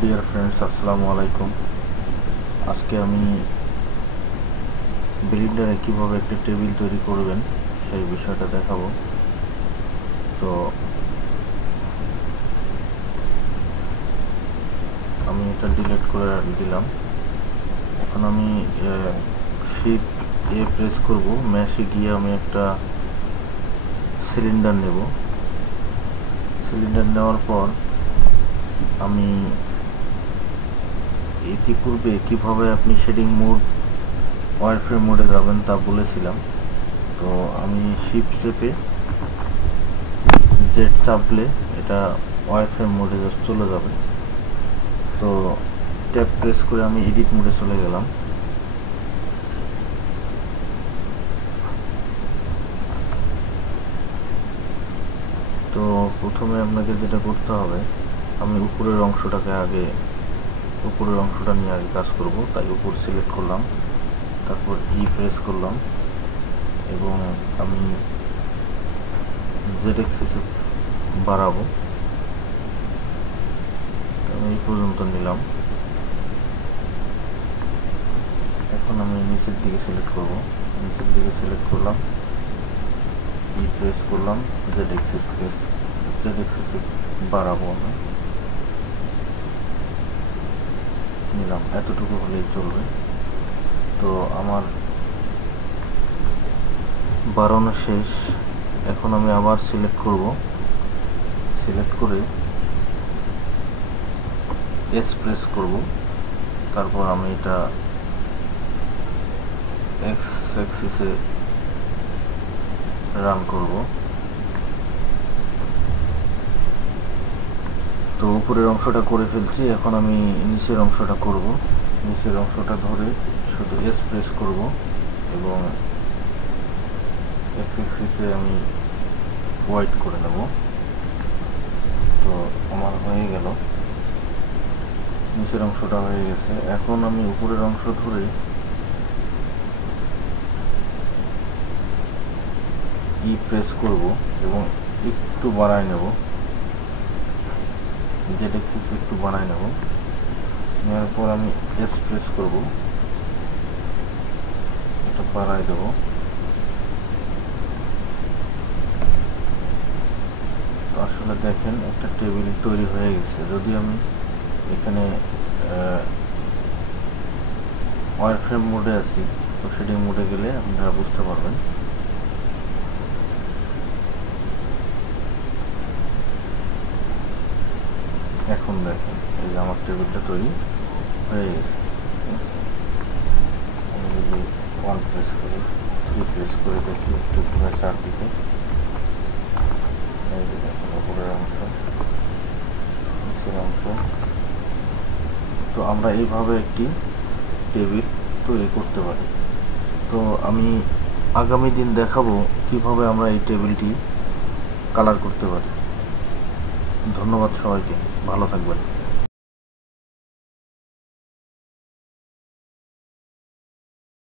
Dear friends, আসসালামু আলাইকুম। আজকে আমি ব্লেন্ডারে কিভাবে একটা টেবিল তৈরি করবেন সেই বিষয়টা দেখাবো। তো আমি এটা ডিলিট করে দিলাম। এখন আমি শিফট এ প্রেস করব। ম্যাশে গিয়ে আমি একটা সিলিন্ডার নেব। সিলিন্ডার নেওয়ার পর আমি ইতিপূর্বে কিভাবে আপনি শেডিং মোড ওয়ারফ্রেম মোডে যাবেন তা বলেছিলাম। তো আমি শিফট চেপে জেড চাপলে এটা ওয়ারফ্রেম মোডে চলে যাবে। তো ট্যাব প্রেস করে আমি এডিট মোডে চলে গেলাম। তো প্রথমে আপনাকে যেটা করতে হবে, আমি উপরের অংশটা নিয়ে আগে কাজ করব। তাই উপর সিলেক্ট করলাম, তারপর প্রেস করলাম এবং আমি জেড এক্সিসে বাড়াবো। আমি এই পর্যন্ত নিলাম। এখন আমি নিচের দিকে সিলেক্ট করলাম, প্রেস করলাম, জেড এক্সিসে বাড়াবো আমি নিলাম। এতটুকু হলেই চলবে। তো আমার বাড়ানো শেষ। এখন আমি আবার সিলেক্ট করে এস প্রেস করব। তারপর আমি এটা এক্স অ্যাক্সিসে রান করব। তো উপরের অংশটা করে ফেলছি। এখন আমি নিচের অংশটা করব। নিচের অংশটা ধরে শুধু এস প্রেস করব এবং এক্স অ্যাক্সিসে আমি হোয়াইট করে নেব। তো আমার হয়ে গেল, নিচের অংশটা হয়ে গেছে। এখন আমি উপরের অংশ ধরে প্রেস করব এবং একটু বাড়ায় নেব, জেড এক্সিস একটু বাড়ায় নেব। নেওয়ার পর আমি এস প্রেস করব, এটা বাড়ায় দেব। তো আসলে দেখেন একটা টেবিল তৈরি হয়ে গেছে। যদি আমি এখানে ওয়ারফ্রেম মোডে আছি, তো শেডিং মোডে গেলে আপনারা বুঝতে পারবেন। এখন দেখেন এই যে আমার টেবিলটা তৈরি হয়ে গেছে। আমি যদি 1 প্রেস করি, 3 প্রেস করে দেখি একটু ঘুরে চারদিকে, এই যে দেখেন উপরের অংশ, নিচের অংশ। তো আমরা এইভাবে একটি টেবিল তৈরি করতে পারি। তো আমি আগামী দিন দেখাবো কিভাবে আমরা এই টেবিলটি কালার করতে পারি। ধন্যবাদ সবাইকে, ভালো থাকবেন।